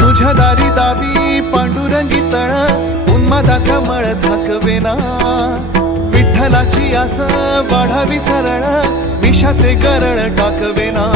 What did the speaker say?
तुझ्या दारी दावी पांडुरंगी तळ उन्मादाचा मळ झाकवेना विठ्ठलाची आस वाढावी सरळ विषाचे गरळ टाकवेना